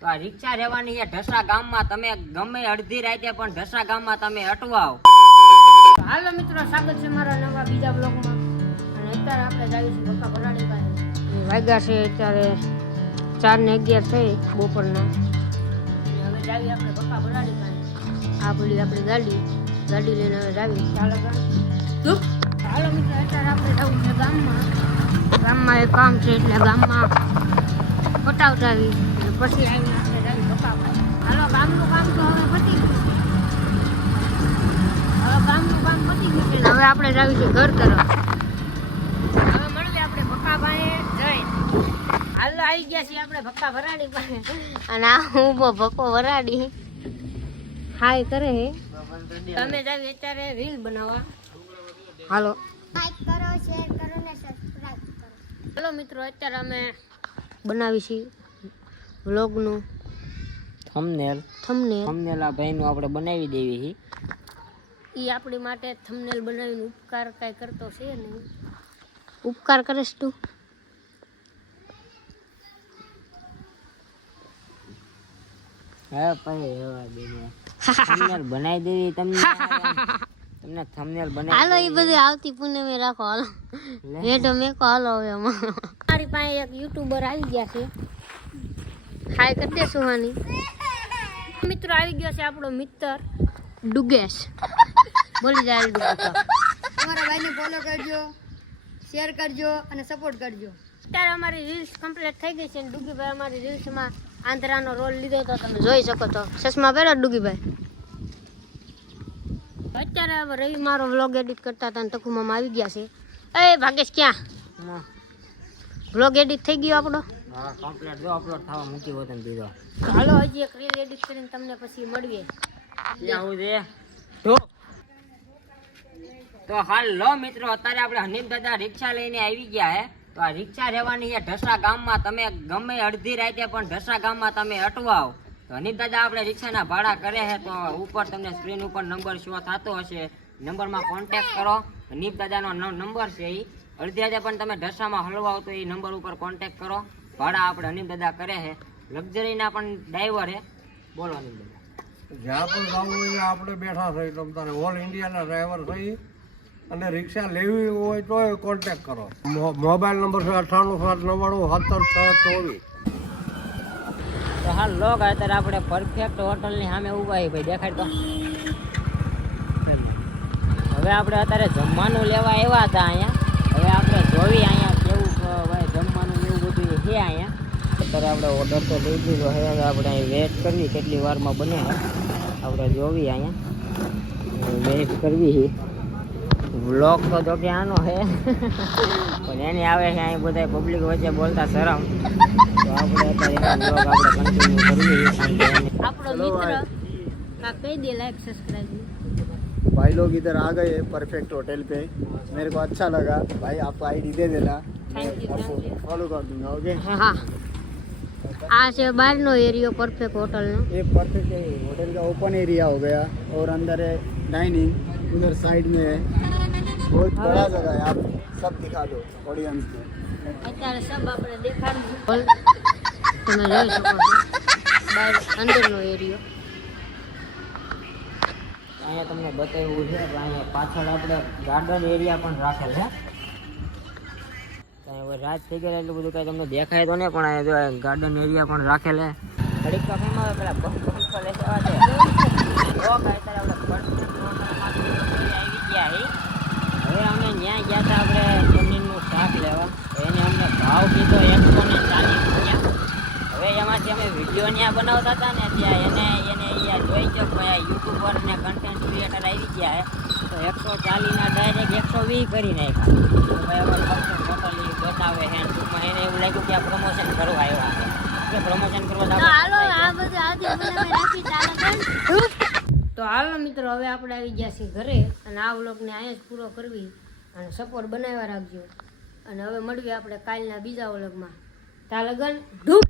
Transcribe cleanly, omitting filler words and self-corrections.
તો આ રિક્ષા રહેવાની છે ઢસા ગામમાં. તમે ગમે અડધી રાતે પણ ઢસા ગામમાં તમે અટવાઓ. હાલો મિત્રો, સ્વાગત છે મારા નવા બીજા બ્લોગમાં. અને અત્યારે આપણે જઈએ છીએ બક્કા ભરાડી પાસે. વાગ્યા છે અત્યારે 4:11 થઈ બપોરના. હવે જાવી આપણે બક્કા ભરાડી પાસે. આ પડી આપણી ગાડી લઈને હવે જાવી. ચાલો હાલો મિત્રો, અત્યારે આપણે જવું છે ગામમાં એક કામ છે એટલે ગામમાં પટાવતા આવી અને પછી આવીને આપણે જાવી બક્કા પાસે. હાલો, ગામનું કામ તો હવે પતી ગયું. હવે આપણે જાવી છે ઘર તરફ. હવે મળીએ આપણે ભક્કા ભાઈ જઈ. હાલો, આવી ગયા છીએ આપણે ભક્કા ભરાડી પાસે. અને આ હું ભક્કો ભરાડી હાય કરે હે. તમે જાવી અત્યારે રીલ બનાવવા. હાલો, લાઈક કરો, શેર કરો ને સબસ્ક્રાઇબ કરો. હાલો મિત્રો, અત્યારે અમે બનાવી છીએ વ્લોગનું થંબનેલ આ ભાઈનું આપણે બનાવી દેવી છે. એ આપણી માટે થંબનેલ બનાવીને ઉપકાર કાંઈ કરતો છે નહીં. ઉપકાર કરીશ તું? હા ભાઈ, થંબનેલ બનાવી દેવી તમને થંબનેલ બનાવી. હાલો, એ બધી આવતી પૂનમે રાખો. હાલો રેડો મેકો. હાલો હવે મારી પાસે એક યુટ્યુબર આવી ગયા છે. હાય કરી દે સુહાની. મિત્રો આવી ગયો છે આપણો મિત્ર ડુગેશ. બોલી જાય ડુગેશ. તમારા ભાઈને ફોલો કરજો, શેર કરજો અને સપોર્ટ કરજો. અત્યારે અમારી રીલ્સ કમ્પ્લીટ થઈ ગઈ છે અને ડુગીભાઈ અમારી રીલ્સમાં આંધ્રાનો રોલ લીધો તો તમે જોઈ શકો છો. ચશ્મા પહેરો ડુગીભાઈ. અત્યારે હવે રવિ મારો વ્લોગ એડિટ કરતા હતા અને તકુમામાં આવી ગયા છે. એ ભાગેશ ક્યાં? વ્લોગ એડિટ થઈ ગયો આપણો. હા, કમ્પ્લીટ જો અપલોડ થવા મૂકી હોત ને દીધો. હાલો, હજી એક રીલ એડિટ કરીને તમને પછી મળીએ. આવું છે તો હાલો મિત્રો, અત્યારે આપણે હનીફ દાદા રિક્ષા લઈને આવી ગયા હે. તો આ રિક્ષા રહેવાની છે ઢસા ગામમાં. તમે ગમે અડધી રાતે પણ ઢસા ગામમાં તમે અટવાઓ. તો હનીફ દાદા આપણે રિક્ષાના ભાડા કરે છે. તો ઉપર તમને સ્ક્રીન ઉપર નંબર શો થતો હશે. નંબરમાં કોન્ટેક્ટ કરો. હનીફ દાદાનો નંબર છે. એ અડધી રાતે પણ તમે ઢસામાં હલવાઓ તો એ નંબર ઉપર કોન્ટેક્ટ કરો. ભાડા આપણે હનીફ દાદા કરે છે. લક્ઝરીના પણ ડ્રાઈવર છે. બોલો હનીફ દાદા. જ્યાં પણ જવું હોય આપણે બેઠા થઈ. તમે તારે ઓલ ઇન્ડિયાના ડ્રાઈવર થઈ અને રિક્ષા લેવી હોય તો કોન્ટેક્ટ કરો. મોબાઈલ નંબર છે 9879977624. તો હાલ લોક અત્યારે આપણે પરફેક્ટ હોટલની સામે ઉભા ભાઈ દેખાડ તો. હવે આપણે અત્યારે જમવાનું લેવા આવ્યા હતા અહીંયા. હવે આપણે જોવી અહીંયા કેવું ભાઈ જમવાનું એવું બધું છે અહીંયા. અત્યારે આપણે ઓર્ડર તો લઈ દીધો હવે આપણે અહીં વેટ કરવી કેટલી વારમાં બને આપણે જોવી અહીંયા વેટ કરવી છે. વ્લોગ તો જો કે આનો છે પણ એની આવે છે અહીં બધા પબ્લિક વચ્ચે બોલતા શરમ. તો આપણે અત્યારે વ્લોગ આપણે કન્ટિન્યુ કરવી. આપણો મિત્ર का कह दे लाइक सब्सक्राइब. भाई लोग इधर आ गए परफेक्ट होटल पे. मेरे को अच्छा लगा भाई. आपको आईडी दे देना, थैंक यू. फॉलो कर दूंगा. ओके. हाँ, आ से बाहर नो एरिया परफेक्ट होटल नो. ये परफेक्ट होटल का ओपन एरिया हो गया और अंदर है डाइनिंग. उधर साइड में है बहुत बड़ा जगह है. आप सब दिखा दो ऑडियंस को. અત્યારે સબ આપણે દેખાડ્યું. તમે જોઈ શકો છો બહાર અંદરનો એરિયો. અહીંયા તમને બતાવ્યું છે કે અહીંયા પાછળ આપણે ગાર્ડન એરિયા પણ રાખેલ છે. હવે રાત થઈ ગયેલા એટલું બધું કાંઈ તમને દેખાય તો નહીં પણ અહીંયા જો ગાર્ડન એરિયા પણ રાખેલ છે. ઘડીક તો કેમ આવે પેલા પંખો લેવા છે. અત્યારે આપણે આવી ગયા છે. હવે અમે ત્યાં ગયા હતા આપણે પનીરનું શાક લેવા. એને અમને ભાવ કીધો 140 રૂપિયા. હવે એમાંથી અમે વિડીયો ત્યાં બનાવતા હતા ને ત્યાં એને અહીંયા જોઈ છે ભાઈ યુટ્યુબર ને કન્ટેન્ટ ક્રિએટર આવી ગયા છે. તો 140ના ડાયરેક્ટ 120 કરી નાખ્યા. તો ભાઈ અમારે ટોટલી બતાવે છે ટૂંકમાં એને એવું લાગ્યું કે આ પ્રમોશન કરવા આવ્યા છે. પ્રમોશન કરવા હાલો, આ બધું આદિ મને રાખી ચાલે. તો હાલો મિત્રો, હવે આપણે આવી ગયા છીએ ઘરે અને આ વ્લોગને અહીંયા જ પૂરો કરવી અને સપોર્ટ બનાવવા રાખજો. અને હવે મળીએ આપણે કાલના બીજા વ્લોગમાં. ત્યાં લગન ધૂપ.